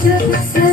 Thank you.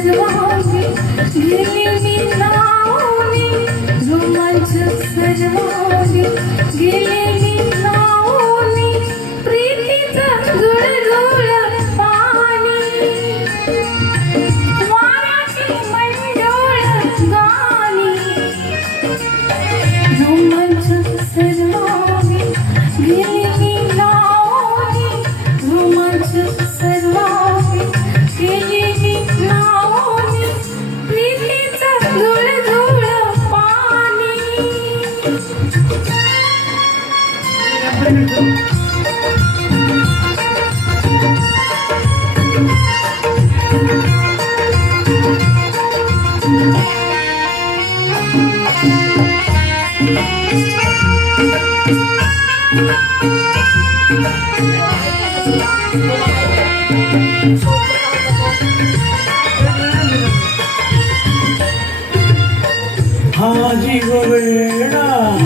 하지고 베라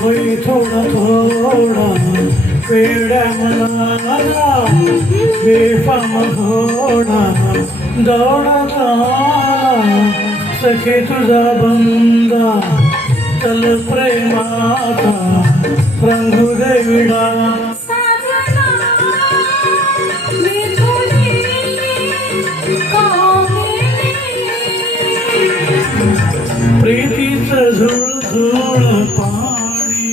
거의 돌아 돌아 베라마나 베파마나 दौड़ा था सखे तुझा बंदा विठ्ठल प्रेमाचा रंगू दे विडा प्रीतीच झुळझुळ पाणी